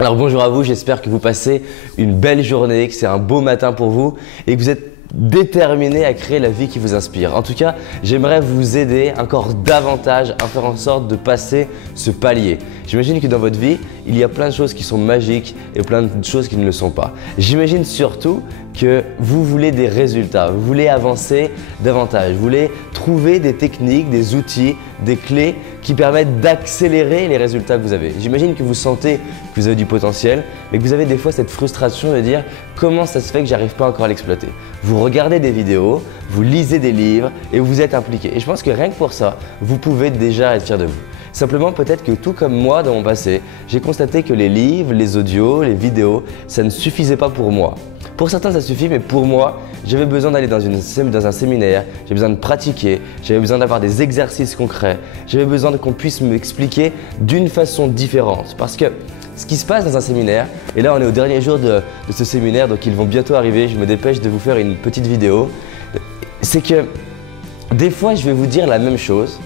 Alors bonjour à vous, j'espère que vous passez une belle journée, que c'est un beau matin pour vous et que vous êtes déterminé à créer la vie qui vous inspire. En tout cas, j'aimerais vous aider encore davantage à faire en sorte de passer ce palier. J'imagine que dans votre vie, il y a plein de choses qui sont magiques et plein de choses qui ne le sont pas. J'imagine surtout que vous voulez des résultats, vous voulez avancer davantage, vous voulez trouver des techniques, des outils, des clés qui permettent d'accélérer les résultats que vous avez. J'imagine que vous sentez que vous avez du potentiel, mais que vous avez des fois cette frustration de dire comment ça se fait que j'arrive pas encore à l'exploiter. Vous regardez des vidéos, vous lisez des livres et vous êtes impliqué. Et je pense que rien que pour ça, vous pouvez déjà être fier de vous. Simplement, peut-être que tout comme moi dans mon passé, j'ai constaté que les livres, les audios, les vidéos, ça ne suffisait pas pour moi. Pour certains, ça suffit, mais pour moi, j'avais besoin d'aller dans un séminaire, j'avais besoin de pratiquer, j'avais besoin d'avoir des exercices concrets, j'avais besoin qu'on puisse m'expliquer d'une façon différente. Parce que ce qui se passe dans un séminaire, et là on est au dernier jour de ce séminaire, donc ils vont bientôt arriver, je me dépêche de vous faire une petite vidéo, c'est que des fois je vais vous dire la même chose,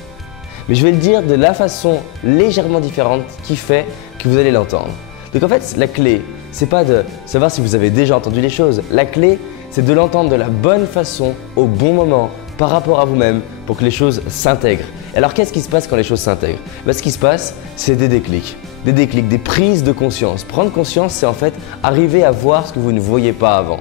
mais je vais le dire de la façon légèrement différente qui fait que vous allez l'entendre. Donc en fait, la clé, c'est pas de savoir si vous avez déjà entendu les choses. La clé, c'est de l'entendre de la bonne façon, au bon moment, par rapport à vous-même, pour que les choses s'intègrent. Alors qu'est-ce qui se passe quand les choses s'intègrent? Ce qui se passe, c'est des déclics, des prises de conscience. Prendre conscience, c'est en fait arriver à voir ce que vous ne voyiez pas avant.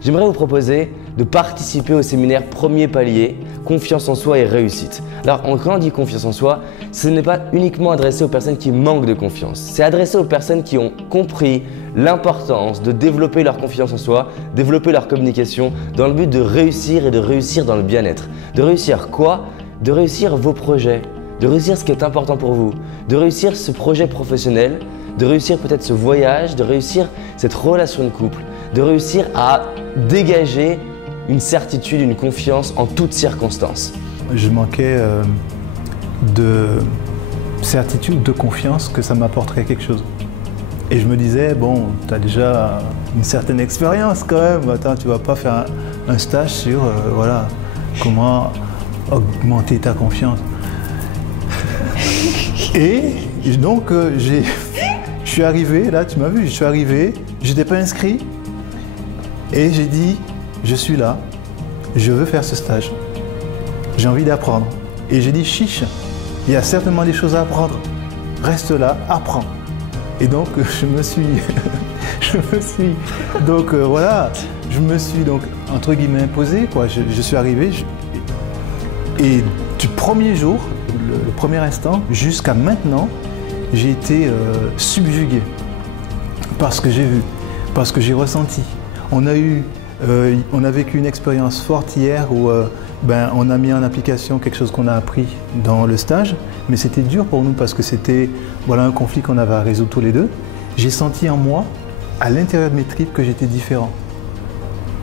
J'aimerais vous proposer de participer au séminaire Premier Palier, Confiance en soi et réussite. Alors quand on dit confiance en soi, ce n'est pas uniquement adressé aux personnes qui manquent de confiance. C'est adressé aux personnes qui ont compris l'importance de développer leur confiance en soi, développer leur communication dans le but de réussir et de réussir dans le bien-être. De réussir quoi? De réussir vos projets, de réussir ce qui est important pour vous, de réussir ce projet professionnel, de réussir peut-être ce voyage, de réussir cette relation de couple, de réussir à dégager une certitude, une confiance en toutes circonstances. Je manquais de certitude, de confiance que ça m'apporterait quelque chose. Et je me disais, bon, tu as déjà une certaine expérience quand même, attends, tu vas pas faire un stage sur voilà, comment augmenter ta confiance. Et donc je suis arrivé, là tu m'as vu, je suis arrivé, j'étais pas inscrit et j'ai dit, je suis là, je veux faire ce stage, j'ai envie d'apprendre. Et j'ai dit, chiche, il y a certainement des choses à apprendre, reste là, apprends. Et donc je me suis donc entre guillemets imposé, quoi. Je suis arrivé et du premier jour, le premier instant, jusqu'à maintenant, j'ai été subjugué par ce que j'ai vu, par ce que j'ai ressenti. On a vécu une expérience forte hier où on a mis en application quelque chose qu'on a appris dans le stage, mais c'était dur pour nous parce que c'était un conflit qu'on avait à résoudre tous les deux. J'ai senti en moi, à l'intérieur de mes tripes, que j'étais différent.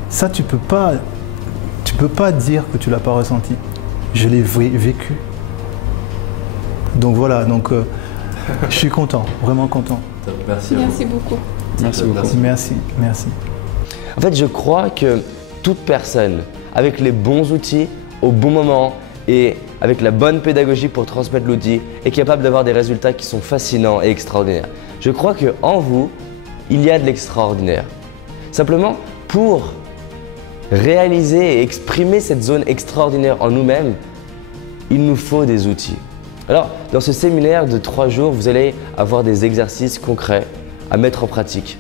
Ça, tu peux pas dire que tu l'as pas ressenti. Je l'ai vécu. Donc voilà, je suis content, vraiment content. Merci à vous. Merci beaucoup. Merci beaucoup. Merci. En fait, je crois que toute personne avec les bons outils, au bon moment et avec la bonne pédagogie pour transmettre l'outil est capable d'avoir des résultats qui sont fascinants et extraordinaires. Je crois qu'en vous, il y a de l'extraordinaire. Simplement, pour réaliser et exprimer cette zone extraordinaire en nous-mêmes, il nous faut des outils. Alors, dans ce séminaire de 3 jours, vous allez avoir des exercices concrets à mettre en pratique.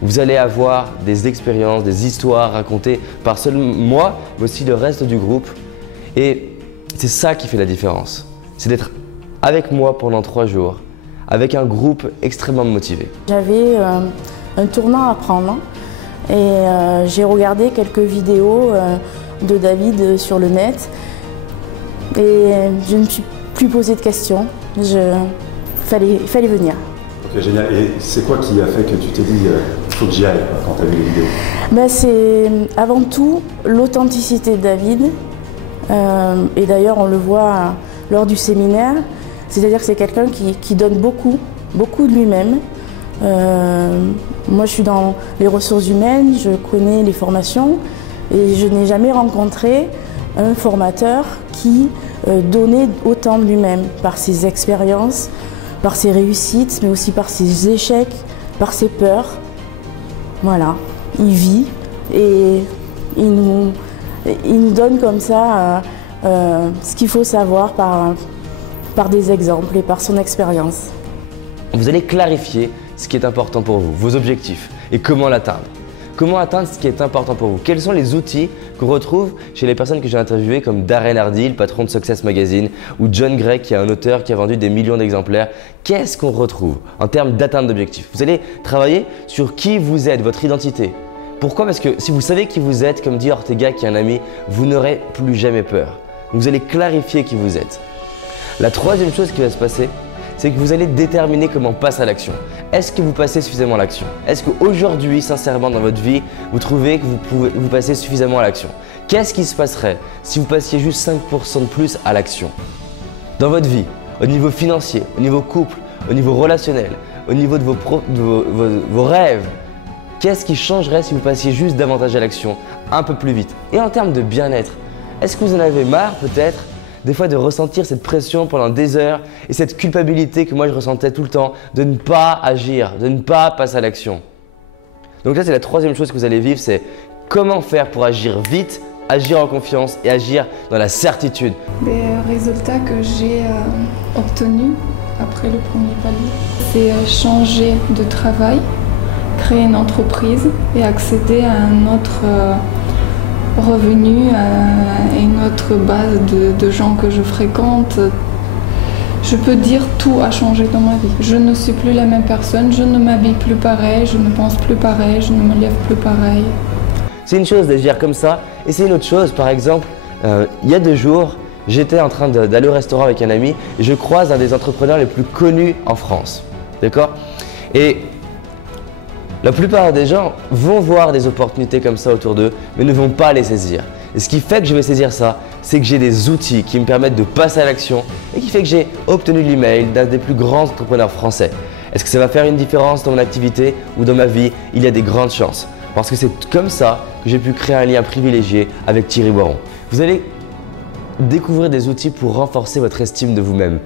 Vous allez avoir des expériences, des histoires racontées par seulement moi, mais aussi le reste du groupe. Et c'est ça qui fait la différence. C'est d'être avec moi pendant 3 jours, avec un groupe extrêmement motivé. J'avais un tournant à prendre et j'ai regardé quelques vidéos de David sur le net et je ne me suis plus posé de questions. Fallait venir. Ok, génial. Et c'est quoi qui a fait que tu t'es dit il faut que j'y aille quand tu as vu les vidéos? C'est avant tout l'authenticité de David. Et d'ailleurs, on le voit lors du séminaire. C'est-à-dire que c'est quelqu'un qui donne beaucoup de lui-même. Moi, je suis dans les ressources humaines, je connais les formations et je n'ai jamais rencontré un formateur qui donnait autant de lui-même par ses expériences, par ses réussites, mais aussi par ses échecs, par ses peurs. Voilà, il vit et il nous donne comme ça ce qu'il faut savoir par des exemples et par son expérience. Vous allez clarifier ce qui est important pour vous, vos objectifs et comment l'atteindre. Comment atteindre ce qui est important pour vous? Quels sont les outils qu'on retrouve chez les personnes que j'ai interviewées comme Darren Hardy, le patron de Success Magazine, ou John Gray, qui est un auteur qui a vendu des millions d'exemplaires? Qu'est-ce qu'on retrouve en termes d'atteinte d'objectifs? Vous allez travailler sur qui vous êtes, votre identité. Pourquoi? Parce que si vous savez qui vous êtes, comme dit Ortega, qui est un ami, vous n'aurez plus jamais peur. Vous allez clarifier qui vous êtes. La troisième chose qui va se passer, c'est que vous allez déterminer comment on passe à l'action. Est-ce que vous passez suffisamment à l'action? Est-ce qu'aujourd'hui, sincèrement, dans votre vie, vous trouvez que vous passez suffisamment à l'action? Qu'est-ce qui se passerait si vous passiez juste 5% de plus à l'action? Dans votre vie, au niveau financier, au niveau couple, au niveau relationnel, au niveau de vos rêves, qu'est-ce qui changerait si vous passiez juste davantage à l'action, un peu plus vite? Et en termes de bien-être, est-ce que vous en avez marre peut-être des fois de ressentir cette pression pendant des heures et cette culpabilité que moi je ressentais tout le temps de ne pas agir, de ne pas passer à l'action? Donc là, c'est la troisième chose que vous allez vivre, c'est comment faire pour agir vite, agir en confiance et agir dans la certitude. Les résultats que j'ai obtenus après le premier palier, c'est changer de travail, créer une entreprise et accéder à un autre revenu, à une autre base de gens que je fréquente. Je peux dire tout a changé dans ma vie. Je ne suis plus la même personne, je ne m'habille plus pareil, je ne pense plus pareil, je ne me lève plus pareil. C'est une chose d'agir comme ça et c'est une autre chose. Par exemple, il y a 2 jours, j'étais en train d'aller au restaurant avec un ami et je croise un des entrepreneurs les plus connus en France. D'accord? Et la plupart des gens vont voir des opportunités comme ça autour d'eux, mais ne vont pas les saisir. Et ce qui fait que je vais saisir ça, c'est que j'ai des outils qui me permettent de passer à l'action et qui fait que j'ai obtenu l'email d'un des plus grands entrepreneurs français. Est-ce que ça va faire une différence dans mon activité ou dans ma vie? Il y a des grandes chances. Parce que c'est comme ça que j'ai pu créer un lien privilégié avec Thierry Boiron. Vous allez découvrir des outils pour renforcer votre estime de vous-même.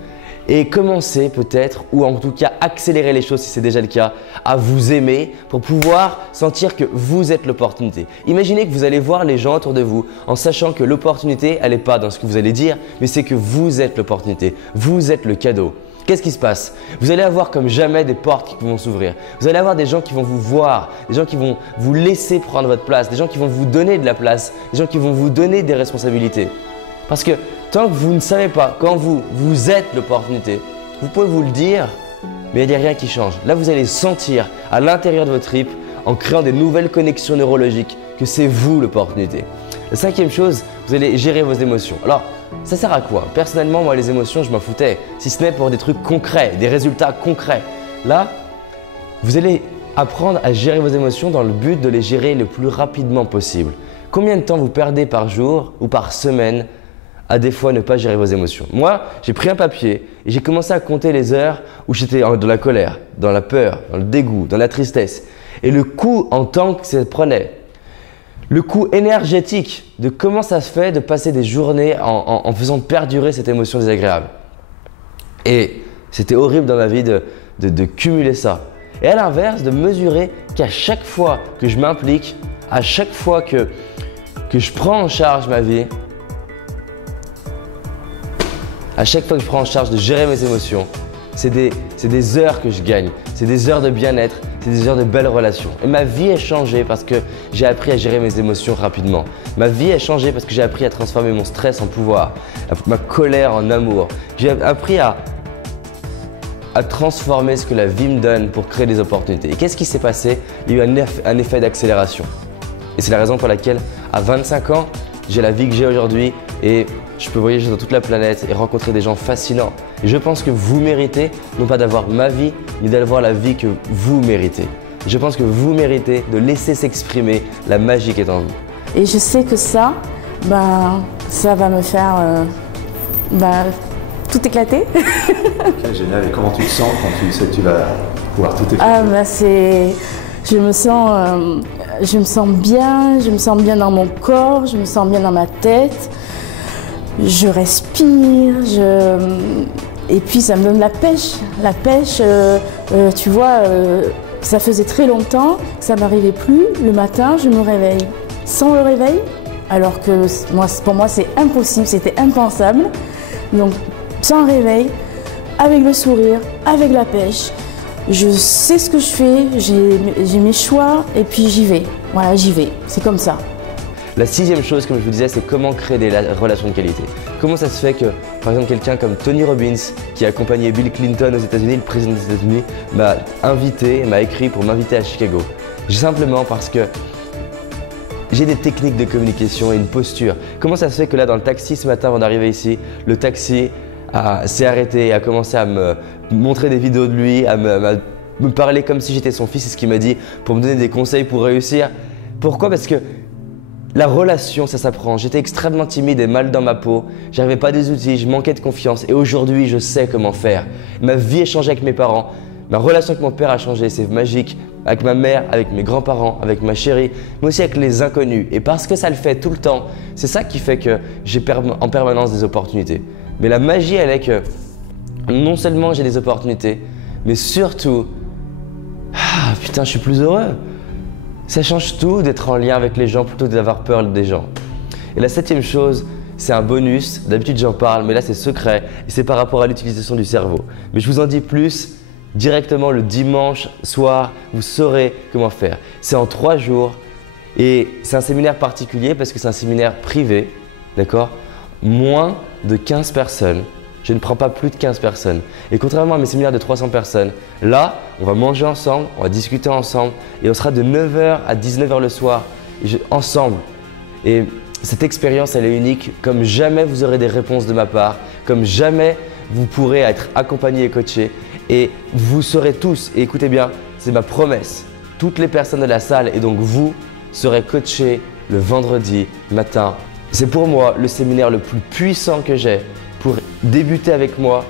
Et commencer peut-être, ou en tout cas accélérer les choses si c'est déjà le cas, à vous aimer pour pouvoir sentir que vous êtes l'opportunité. Imaginez que vous allez voir les gens autour de vous en sachant que l'opportunité, elle n'est pas dans ce que vous allez dire, mais c'est que vous êtes l'opportunité, vous êtes le cadeau. Qu'est-ce qui se passe? Vous allez avoir comme jamais des portes qui vont s'ouvrir. Vous allez avoir des gens qui vont vous voir, des gens qui vont vous laisser prendre votre place, des gens qui vont vous donner de la place, des gens qui vont vous donner des responsabilités. Parce que tant que vous ne savez pas quand vous êtes l'opportunité, vous pouvez vous le dire, mais il n'y a rien qui change. Là, vous allez sentir à l'intérieur de votre trip, en créant des nouvelles connexions neurologiques, que c'est vous l'opportunité. La cinquième chose, vous allez gérer vos émotions. Alors, ça sert à quoi? Personnellement, moi, les émotions, je m'en foutais, si ce n'est pour des trucs concrets, des résultats concrets. Là, vous allez apprendre à gérer vos émotions dans le but de les gérer le plus rapidement possible. Combien de temps vous perdez par jour ou par semaine à des fois ne pas gérer vos émotions? Moi, j'ai pris un papier et j'ai commencé à compter les heures où j'étais dans la colère, dans la peur, dans le dégoût, dans la tristesse. Et le coût en temps que ça prenait, le coût énergétique de comment ça se fait de passer des journées en faisant perdurer cette émotion désagréable. Et c'était horrible dans ma vie de cumuler ça. Et à l'inverse, de mesurer qu'à chaque fois que je m'implique, à chaque fois que je prends en charge ma vie, à chaque fois que je prends en charge de gérer mes émotions, c'est des heures que je gagne, c'est des heures de bien-être, c'est des heures de belles relations. Et ma vie a changé parce que j'ai appris à gérer mes émotions rapidement. Ma vie a changé parce que j'ai appris à transformer mon stress en pouvoir, ma colère en amour. J'ai appris à transformer ce que la vie me donne pour créer des opportunités. Et qu'est-ce qui s'est passé? Il y a eu un effet d'accélération. Et c'est la raison pour laquelle, à 25 ans, j'ai la vie que j'ai aujourd'hui et je peux voyager dans toute la planète et rencontrer des gens fascinants. Et je pense que vous méritez, non pas d'avoir ma vie, mais d'avoir la vie que vous méritez. Je pense que vous méritez de laisser s'exprimer la magie qui est en vous. Et je sais que ça, ça va me faire tout éclater. Ok, génial. Et comment tu te sens quand tu sais que tu vas pouvoir tout éclater? Je me sens bien dans mon corps, je me sens bien dans ma tête. Je respire, et puis ça me donne la pêche. La pêche, tu vois, ça faisait très longtemps que ça m'arrivait plus. Le matin, je me réveille sans le réveil, alors que pour moi c'est impossible, c'était impensable. Donc sans réveil, avec le sourire, avec la pêche. Je sais ce que je fais, j'ai mes choix et puis j'y vais. Voilà, j'y vais, c'est comme ça. La 6e chose, comme je vous disais, c'est comment créer des relations de qualité. Comment ça se fait que, par exemple, quelqu'un comme Tony Robbins, qui a accompagné Bill Clinton aux États-Unis, le président des États-Unis, m'a invité, m'a écrit pour m'inviter à Chicago. Simplement parce que j'ai des techniques de communication et une posture. Comment ça se fait que là, dans le taxi ce matin, avant d'arriver ici, le taxi s'est arrêté et a commencé à me montrer des vidéos de lui, à me parler comme si j'étais son fils, c'est ce qu'il m'a dit, pour me donner des conseils pour réussir. Pourquoi? Parce que la relation, ça s'apprend. J'étais extrêmement timide et mal dans ma peau. J'avais pas des outils, je manquais de confiance. Et aujourd'hui, je sais comment faire. Ma vie a changé avec mes parents. Ma relation avec mon père a changé, c'est magique. Avec ma mère, avec mes grands-parents, avec ma chérie, mais aussi avec les inconnus. Et parce que ça le fait tout le temps, c'est ça qui fait que j'ai en permanence des opportunités. Mais la magie, elle est que non seulement j'ai des opportunités, mais surtout, putain, je suis plus heureux. Ça change tout d'être en lien avec les gens plutôt que d'avoir peur des gens. Et la 7e chose, c'est un bonus. D'habitude, j'en parle, mais là, c'est secret. Et c'est par rapport à l'utilisation du cerveau. Mais je vous en dis plus directement le dimanche soir. Vous saurez comment faire. C'est en 3 jours. Et c'est un séminaire particulier parce que c'est un séminaire privé. D'accord? Moins de 15 personnes. Je ne prends pas plus de 15 personnes. Et contrairement à mes séminaires de 300 personnes, là, on va manger ensemble, on va discuter ensemble et on sera de 9h à 19h le soir ensemble. Et cette expérience, elle est unique. Comme jamais vous aurez des réponses de ma part, comme jamais vous pourrez être accompagné et coaché. Et vous serez tous, et écoutez bien, c'est ma promesse, toutes les personnes de la salle et donc vous serez coachés le vendredi matin. C'est pour moi le séminaire le plus puissant que j'ai pour débuter avec moi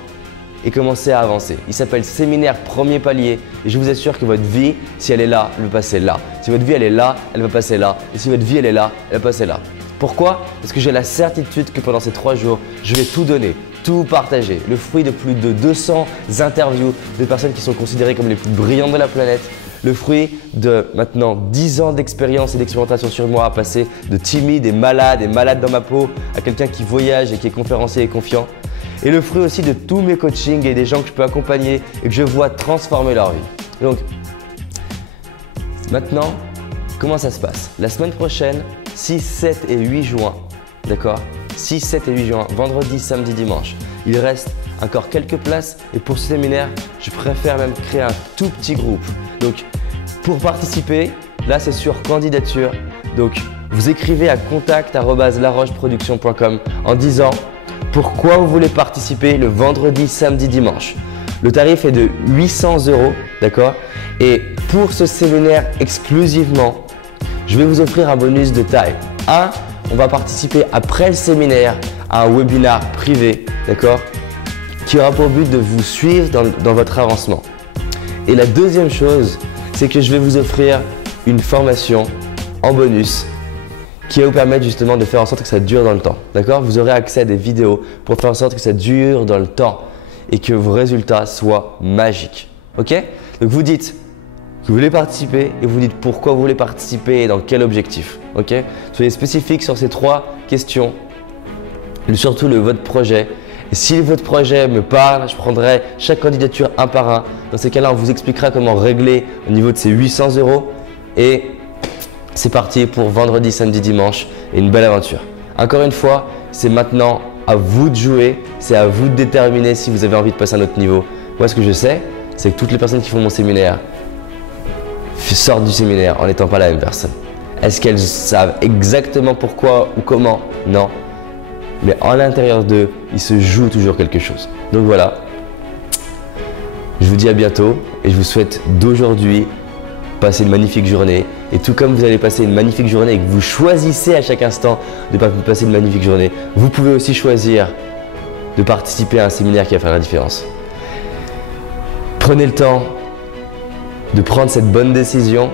et commencer à avancer. Il s'appelle Séminaire Premier Palier et je vous assure que votre vie, si elle est là, elle va passer là. Si votre vie elle est là, elle va passer là. Et si votre vie elle est là, elle va passer là. Pourquoi? Parce que j'ai la certitude que pendant ces 3 jours, je vais tout donner, tout partager. Le fruit de plus de 200 interviews de personnes qui sont considérées comme les plus brillantes de la planète. Le fruit de maintenant 10 ans d'expérience et d'expérimentation sur moi à passer de timide et malade dans ma peau à quelqu'un qui voyage et qui est conférencier et confiant. Et le fruit aussi de tous mes coachings et des gens que je peux accompagner et que je vois transformer leur vie. Donc maintenant, comment ça se passe? La semaine prochaine, 6, 7 et 8 juin, d'accord? 6, 7 et 8 juin, vendredi, samedi, dimanche. Il reste encore quelques places et pour ce séminaire, je préfère même créer un tout petit groupe. Donc, pour participer, là c'est sur candidature. Donc, vous écrivez à contact@larocheproduction.com en disant pourquoi vous voulez participer le vendredi, samedi, dimanche. Le tarif est de 800 €, d'accord? Et pour ce séminaire exclusivement, je vais vous offrir un bonus de taille. On va participer après le séminaire à un webinar privé, d'accord? Qui aura pour but de vous suivre dans votre avancement. Et la deuxième chose, c'est que je vais vous offrir une formation en bonus qui va vous permettre justement de faire en sorte que ça dure dans le temps. D'accord? Vous aurez accès à des vidéos pour faire en sorte que ça dure dans le temps et que vos résultats soient magiques. Ok? Donc vous dites que vous voulez participer et vous dites pourquoi vous voulez participer et dans quel objectif. Ok? Soyez spécifique sur ces 3 questions, surtout votre projet. Et si votre projet me parle, je prendrai chaque candidature un par un. Dans ces cas-là, on vous expliquera comment régler au niveau de ces 800 € et c'est parti pour vendredi, samedi, dimanche et une belle aventure. Encore une fois, c'est maintenant à vous de jouer, c'est à vous de déterminer si vous avez envie de passer à un autre niveau. Moi, ce que je sais, c'est que toutes les personnes qui font mon séminaire sortent du séminaire en n'étant pas la même personne. Est-ce qu'elles savent exactement pourquoi ou comment? Non. Mais à l'intérieur d'eux, il se joue toujours quelque chose. Donc voilà, je vous dis à bientôt et je vous souhaite d'aujourd'hui passer une magnifique journée. Et tout comme vous allez passer une magnifique journée et que vous choisissez à chaque instant de passer une magnifique journée, vous pouvez aussi choisir de participer à un séminaire qui va faire la différence. Prenez le temps de prendre cette bonne décision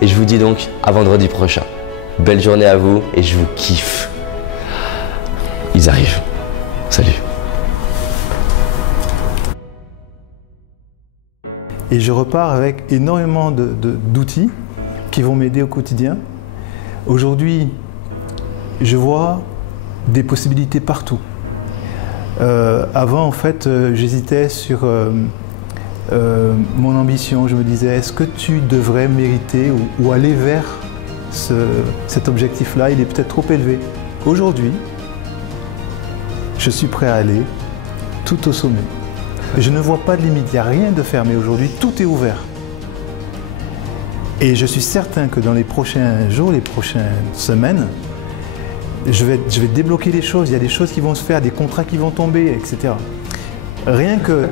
et je vous dis donc à vendredi prochain. Belle journée à vous et je vous kiffe. Ils arrivent. Salut. Et je repars avec énormément d'outils qui vont m'aider au quotidien. Aujourd'hui, je vois des possibilités partout. Avant, en fait, j'hésitais sur mon ambition. Je me disais, est-ce que tu devrais mériter ou aller vers cet objectif-là? Il est peut-être trop élevé. Aujourd'hui, je suis prêt à aller tout au sommet. Je ne vois pas de limite, il n'y a rien de fermé aujourd'hui, tout est ouvert. Et je suis certain que dans les prochains jours, les prochaines semaines, je vais débloquer les choses, il y a des choses qui vont se faire, des contrats qui vont tomber, etc. Rien que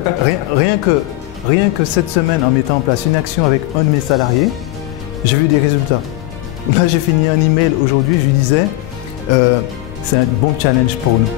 cette semaine, en mettant en place une action avec un de mes salariés, j'ai vu des résultats. Là, j'ai fini un email aujourd'hui, je lui disais, c'est un bon challenge pour nous.